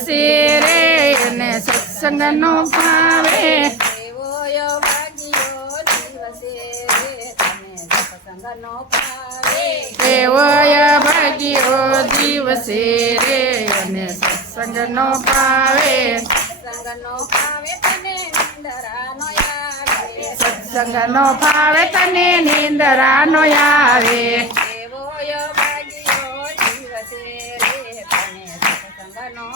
જીવશે રે અને દિવસે સત્સંગનો ભાવે. એવો ભાગ્યો જીવશે રે અને સત્સંગ નો ભાવે સત્સંગનો ભાવે તને નિંદરાનો આવે એવો ભાગ્યો દિવસે રે તને સત્સંગનો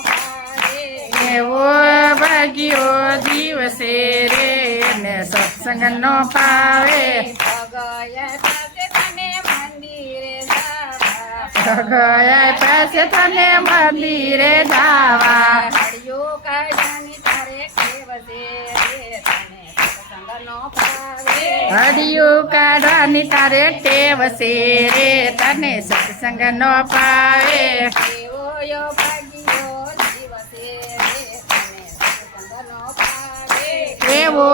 એવો ભાગ્યો જીવશે રે અને સત્સંગ નો ભાવે ભગયા પાસે તને મંદિરે જાવા ગયા પાસે તને મંદિરે જાવા હળિયો કાઢવાની તારે કેવસે રે તને સત્સંગનો ભાવે હડિયું કાઢવાની તારે ટેવ છે રે તને સત્સંગ નો ભાવે એવો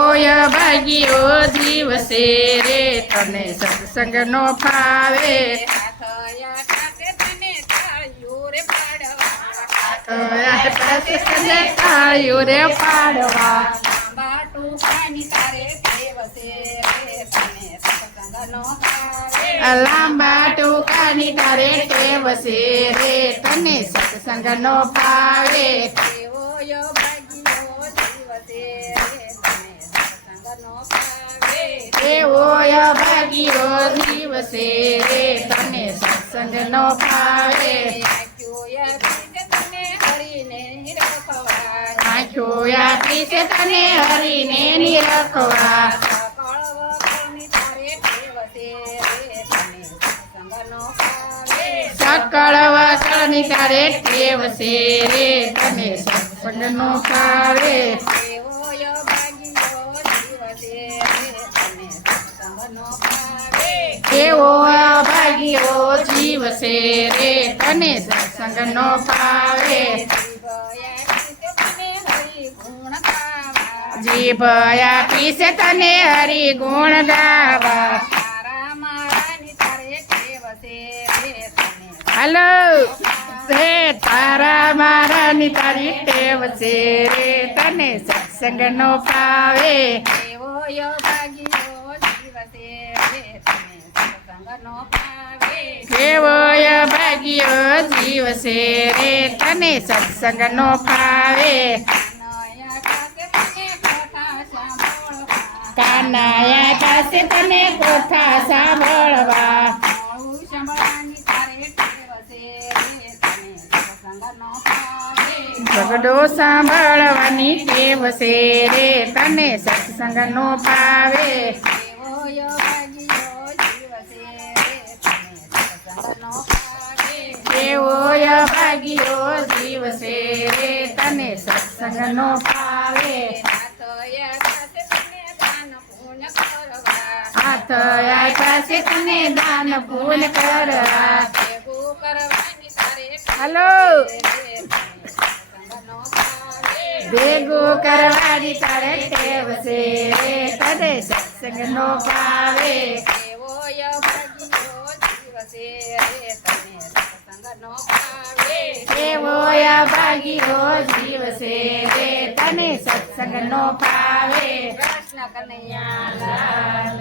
ભાગ્યો જીવશે રે તને સત્સંગ નો ભાવે હાથયા કાકે તને થાયું રે પાડવા તો પાસે તને ખાયું રે પાડવા લાંબા ટૂંકાની તારે કેવસે રે તને સત્સંગનો ભાવે લાંબા ટૂંકાની તારે ટેવ છે રે તને સત્સંગ નો ભાવે એવો યો ભાગ્યો દિવસે રે તને સત્સંગનો ભાવે એવો ભાગ્યો જીવશે રે તને સત્સંગ નો ભાવે આંખો આપી છે તને હરીને નિરખવા સકળ વકળની તારે ટેવ છે રે તને સત્સંગ નો ફાવે કેવો ભાગ્યો જીવશે રે? તને સત્સંગનો ફાવે. જીભ આપી છે તને હરી ગુણ ગાવા. હાલો. હે તારા મારાની તારી ટેવ છે રે તને સત્સંગ નો ભાવે એવો ભાગ્યો દિવસે રે તને ભાવે એવો ભાગ્યો જીવશે રે તને સત્સંગ નો સાંભળવા. કાનાયા પાસે તને કોઠા સાંભળવા. ઝઘડો સાંભળવાની ટેવ છે રે. તને એવો રે સત્સંગનો ભાવે એવો ભાગ્યો જીવશે રે. તને સત્સંગ નો ભાવે રાતોયા કાકે તને દાન પુણ્ય કરવા. હાથ પાસે તને દાન પૂન કરવા હલો સત્સંગનો ભેગું કરવાની તારે ટેવ છે તને સત્સંગ નો ભાવે એવો ય ભાગ્યો દિવસે રે તને સત્સંગ નો ભાવે કૃષ્ણ કનૈયા લાલ.